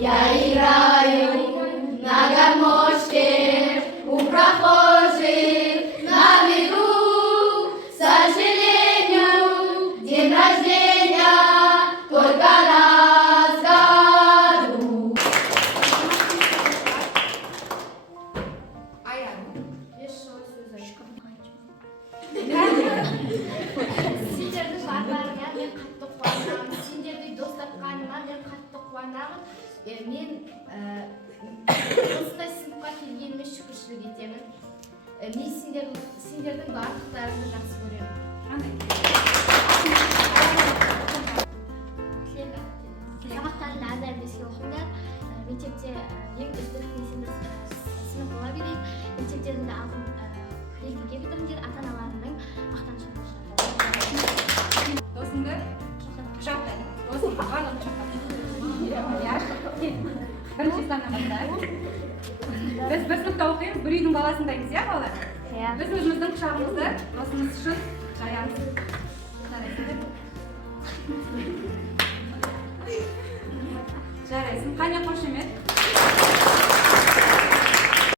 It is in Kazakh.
Я играю на гармошке у прохожих на виду. К сожалению, день рождения только раз в году. Сендерді барларыңа мен қатты қуанамын. Сендерді дос тапқаныма мен қатты қуанамын. Мен осындай сыныпқа келгеніме шүкіршілік етемін. Мен сендердің барлықтарыңды жақсы көремін. Сабақтарында әрдайым еске оқыңдар. Мектепте ең үздік сынып бола берейік. Мектептердің де алтын рейтингке бітіріңдер, ата-аналарының мақтанышын Досыңды құшақтай. Досыңды барлығын құшақтай. Бірінші сынақтан бастайық. Біз бір сыныпта оқимыз, бір үйдің баласындаймыз, иә балалар? Біз өзіміздің құшағымызды досымыз үшін жаямыз. Жарайсың. Қане қошемет.